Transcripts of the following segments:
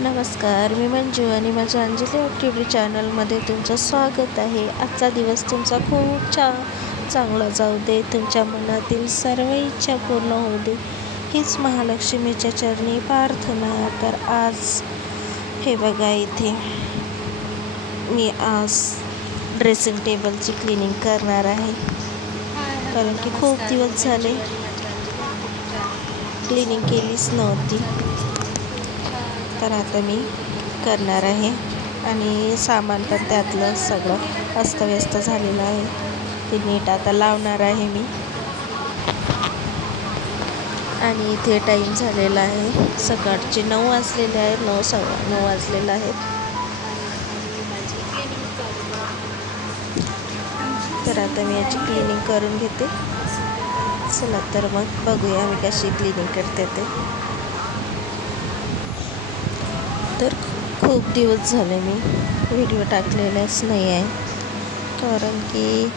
नमस्कार मी मंजू आणि माझ्या अंजली ॲक्टिव्हिटी चॅनलमध्ये तुमचं स्वागत आहे. आजचा दिवस तुमचा खूप छान चांगला जाऊ दे. तुमच्या मनातील सर्व इच्छा पूर्ण होऊ दे. हीच महालक्ष्मीच्या चरणी प्रार्थना. तर आज हे बघा इथे मी आज ड्रेसिंग टेबलची क्लिनिंग करणार आहे. कारण की खूप दिवस झाले क्लिनिंग केलीच नव्हती. तर आता मी करणार आहे. आणि सामान पण त्यातलं सगळं अस्तव्यस्त झालेलं आहे. ते नीट आता लावणार आहे मी. आणि इथे टाईम झालेला आहे. सकाळचे नऊ वाजलेले आहेत. नऊ सव्वा नऊ वाजलेलं आहे तर आता मी याची क्लिनिंग करून घेते. चला तर मग बघूया मी कशी क्लिनिंग करते ते तर खूप दिवस झाले मी व्हिडिओ टाकलेलाच नाही आहे. कारण की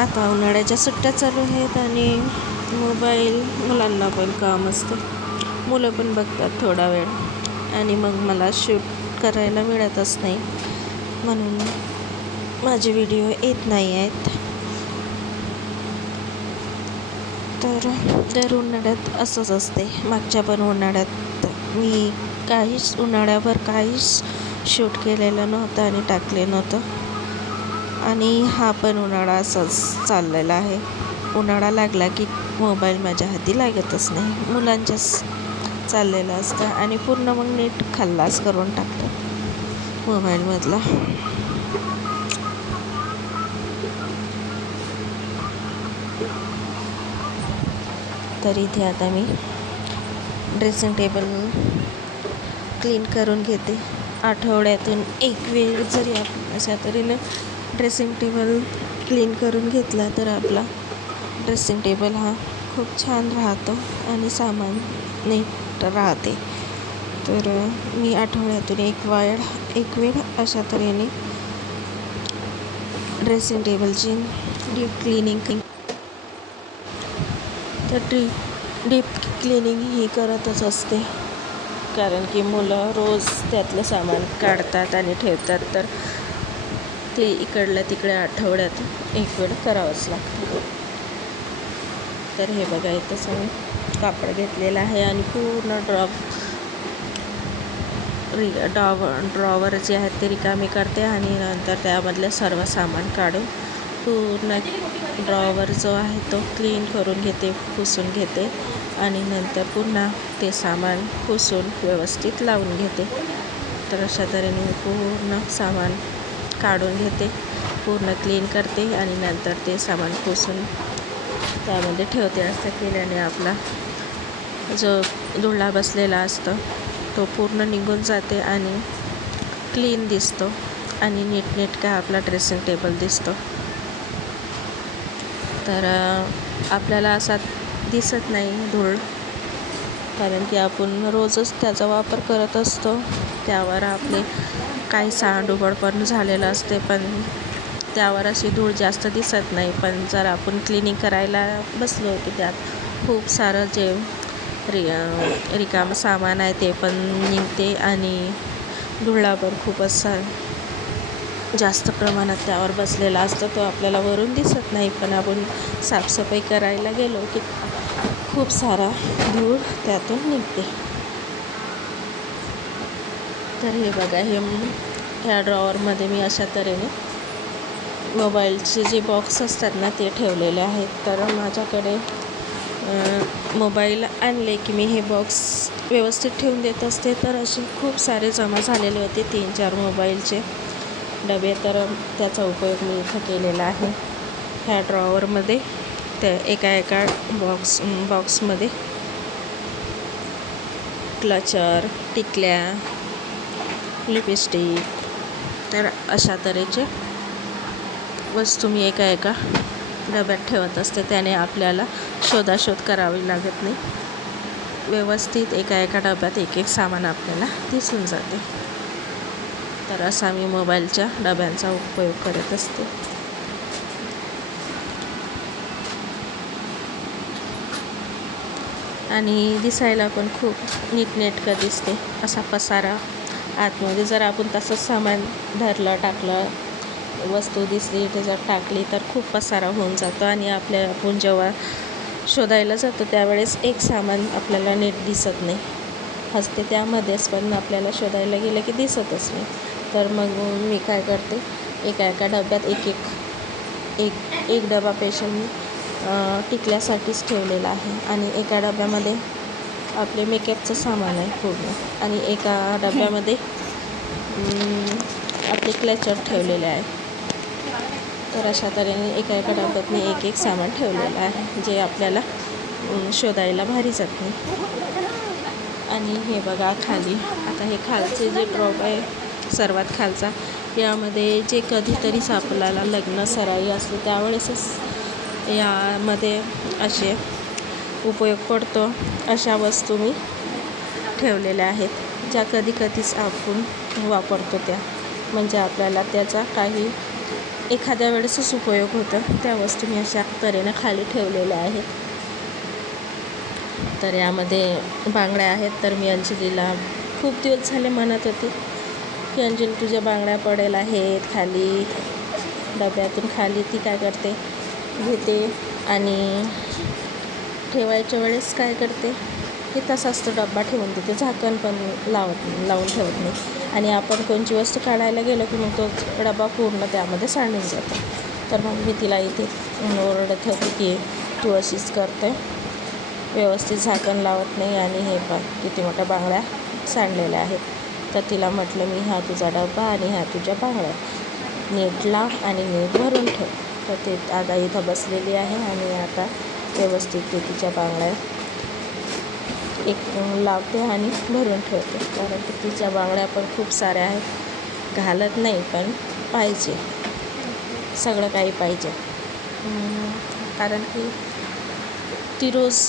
आता उन्हाळ्याच्या सुट्ट्या चालू आहेत आणि मोबाईल मुलांना पण काम असतं. मुलं पण बघतात थोडा वेळ आणि मग मला शूट करायला मिळतच नाही. म्हणून माझे व्हिडिओ येत नाही आहेत. तर दर उन्हाळ्यात असंच असते. मागच्या पण उन्हाळ्यात मी काहीच उन्हाळ्याभर काहीच शूट केलेलं नव्हतं आणि टाकले नव्हतं. आणि हा पण उन्हाळा असाच चाललेला आहे. उन्हाळा लागला की मोबाईल माझ्या हाती लागतच नाही. मुलांच्याच चाललेलं असतं आणि पूर्ण मग नीट खल्लास करून टाकतं मोबाईलमधला. तर इथे आता मी ड्रेसिंग टेबल क्लीन करून घेते. आठवड्यातून एक वेळ जरी आपण अशा तऱ्हेनं ड्रेसिंग टेबल क्लीन करून घेतला तर आपला ड्रेसिंग टेबल हा खूप छान राहतो आणि सामान नीट राहते. तर मी आठवड्यातून एक वाळ एक वेळ अशा तऱ्हेने ड्रेसिंग टेबलची डीप क्लिनिंग तर डीप डीप क्लिनिंग ही करतच असते. कारण की मुलं रोज त्यातलं सामान काढतात आणि ठेवतात. तर ते इकडल्या तिकडे आठवड्यात एक वेळ करावंच लागतं. तर हे बघा इथंच मी कापड घेतलेलं आहे आणि पूर्ण ड्रॉप रि डॉव ड्रॉवर जे आहेत ते रिकामी करते आणि नंतर त्यामधलं सर्व सामान काढून पूर्ण ड्रॉवर जो आहे तो क्लीन करून घेते पुसून घेते. आणि नंतर पुन्हा ते सामान पुसून व्यवस्थित लावून घेते. तर अशा तऱ्हेने मी पूर्ण सामान काढून घेते पूर्ण क्लीन करते आणि नंतर ते सामान पुसून त्यामध्ये ठेवते. असं केल्याने आपला जो धुळा बसलेला असतो तो पूर्ण निघून जाते आणि क्लीन दिसतो आणि नीटनेटका आपला ड्रेसिंग टेबल दिसतो. तर आपल्याला असा दिसत नाही धूळ. कारण की आपण रोजच त्याचा वापर करत असतो. त्यावर आपले काही सांडउबड पण झालेलं असते पण त्यावर अशी धूळ जास्त दिसत नाही. पण जर आपण क्लिनिंग करायला बसलो की त्यात खूप सारं जे रि रिकामं सामान आहे ते पण निघते आणि धुळा खूप असा जास्त प्रमाणात त्यावर बसलेला असतो. तो आपल्याला वरून दिसत नाही. पण आपण साफसफाई करायला गेलो की खूप सारा धूळ त्यातून निघते. तर हे बघा हे ह्या ड्रॉवरमध्ये मी अशा तऱ्हेने मोबाईलचे जे बॉक्स असतात ना ते ठेवलेले आहेत. तर माझ्याकडे मोबाईल आणले की मी हे बॉक्स व्यवस्थित ठेवून देत असते. तर असे खूप सारे जमा झालेले होते तीन चार मोबाईलचे डबे. तर त्याचा उपयोग मी इथं केलेला आहे. ह्या ड्रॉवरमध्ये त्या एका एका बॉक्स बॉक्समध्ये क्लचर टिकल्या लिपस्टिक तर अशा तऱ्हेचे वस्तू मी एका एका डब्यात ठेवत असते. त्याने आपल्याला शोधाशोध करावी लागत नाही. व्यवस्थित एका एका डब्यात एक एक सामान आपल्याला दिसून जाते. तर असा मी मोबाईलच्या डब्यांचा उपयोग करत असते. आणि दिसायला पण खूप नीटनेटकं दिसते असा पसारा आतमध्ये. जर आपण तसंच सामान धरलं टाकलं वस्तू दिसली त्याच्यात टाकली तर खूप पसारा होऊन जातो आणि आपल्या आपण जेव्हा शोधायला जातो त्यावेळेस एक सामान आपल्याला नीट दिसत नाही. हसते त्यामध्येच पण आपल्याला शोधायला गेलं की दिसतच नाही. तर मग मी काय करते एका एका डब्यात एक एक एक एक डबा पेशंट टिकल्यासाठीच ठेवलेला आहे. आणि एका डब्यामध्ये आपले मेकअपचं सामान आहे पूर्ण. आणि एका डब्यामध्ये आपले क्लचर ठेवलेले आहे. तर अशा तऱ्हेने एका एका डब्यात मी एक एक सामान ठेवलेलं आहे जे आपल्याला शोधायला भारी जात. नाही आणि हे बघा खाली. आता हे खालचे जे ड्रॉप आहे सर्वात खालचा यामध्ये जे कधीतरीच आपल्याला लग्न सराई असते त्यावेळेसच यामध्ये असे उपयोग पडतो अशा वस्तू मी ठेवलेल्या आहेत ज्या कधी कधीच आपण वापरतो त्या. म्हणजे आपल्याला त्याचा काही एखाद्या वेळेसच उपयोग होतो त्या वस्तू मी अशा तऱ्हेनं खाली ठेवलेल्या आहेत. तर यामध्ये बांगड्या आहेत तर मी अंजलीला खूप दिवस झाले म्हणत होती की अंजली तुझ्या बांगड्या पडेल आहेत खाली डब्यातून खाली ती काय करते? घेते आणि ठेवायच्या वेळेस काय करते की तसाच तो डब्बा ठेवून देते. झाकण पण लावत लावून ठेवत नाही. आणि आपण कोणची वस्तू काढायला गेलो की मग तो डबा पूर्ण त्यामध्ये सांडून जातो तर मग मी तिला इथे ओरडत होते की तू अशीच करते. व्यवस्थित झाकण लावत नाही आणि हे पण किती मोठ्या बांगड्या सांडलेल्या आहेत. तर तिला म्हटलं मी हा तुझा डबा आणि ह्या तुझ्या बांगड्या नीट लाव आणि नीट भरून ठेव. तर ते आता इथं बसलेली आहे आणि आता व्यवस्थित ते तिच्या बांगड्या एक लावते आणि भरून ठेवते. कारण की तिच्या बांगड्या पण खूप साऱ्या आहेत. घालत नाही पण पाहिजे. सगळं काही पाहिजे. कारण की ती रोज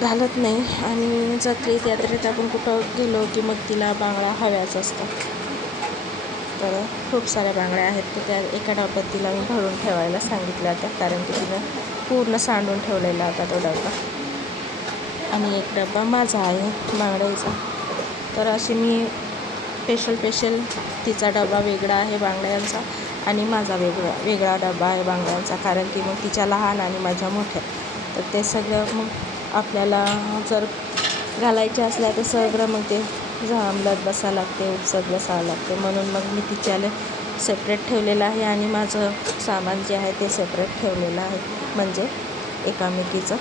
घालत नाही आणि जत्रेत यात्रेत आपण कुठं गेलो की मग तिला बांगडा हव्याच असतात. तर खूप साऱ्या बांगड्या आहेत तर त्या एका डब्यात तिला मी भरून ठेवायला सांगितल्या होत्या कारण की तिनं पूर्ण सांडून ठेवलेला होता तो डबा आणि एक डबा माझा आहे बांगड्यांचा. तर अशी मी स्पेशल स्पेशल तिचा डबा वेगळा आहे बांगड्यांचा आणि माझा वेगळा वेगळा डबा आहे बांगड्यांचा कारण की मग तिच्या लहान आणि माझ्या मोठ्या. तर ते सगळं मग आपल्याला जर घालायचे असल्या तर सगळं मग ते झांबलत बसावं लागते उपसत बसावं लागते. म्हणून मग मी तिच्याला सेपरेट ठेवलेलं आहे आणि माझं सामान जे आहे ते सेपरेट ठेवलेलं आहे. म्हणजे एकामेकीचं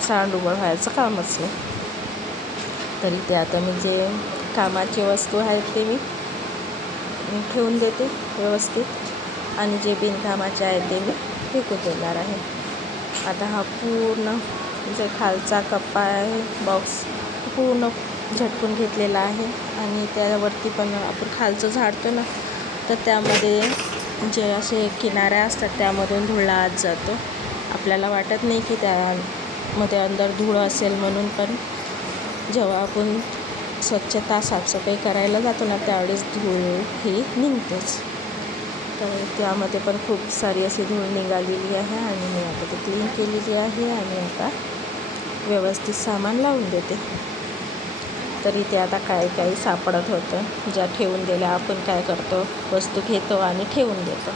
सांडूबळ व्हायचं कामच नाही. तरी ते आता मी जे कामाची वस्तू आहेत ते मी ठेवून देते व्यवस्थित. आणि जे बिनकामाचे आहे ते मी फेकू देणार आहे. आता हा पूर्ण जे खालचा कप्पा आहे बॉक्स पूर्ण झटकून घेतलेला आहे आणि त्यावरती पण आपण खालचं झाडतो ना तर त्यामध्ये जे असे किनाऱ्या असतात त्यामधून धुळा आत जातो. आपल्याला वाटत नाही की त्यामध्ये अंदर धूळ असेल म्हणून पण जेव्हा आपण स्वच्छता साफसफाई करायला जातो ना त्यावेळेस धूळ ही निघतेच. तर त्यामध्ये पण खूप सारी अशी धूळ निघालेली आहे आणि मी आता ते क्लीन केलेली आहे आणि आता व्यवस्थित सामान लावून देते. तरी ते आता काय काही सापडत होतं ज्या ठेवून दिल्या आपण काय करतो वस्तू घेतो आणि ठेवून देतो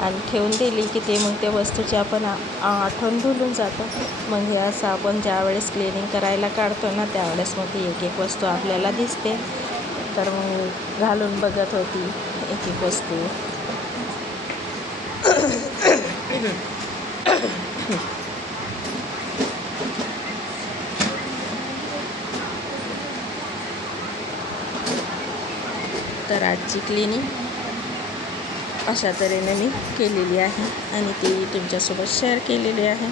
आणि ठेवून दिली की ते मग त्या वस्तूची आपण आठवण भुलून जातो मग हे असं आपण ज्यावेळेस क्लिनिंग करायला काढतो ना त्यावेळेस मग ती एक एक वस्तू आपल्याला दिसते तर मग घालून बघत होती एक एक वस्तू आजची क्लिनिंग अशा तऱ्हेने मी केलेली आहे आणि ती तुमच्यासोबत शेअर केलेली आहे.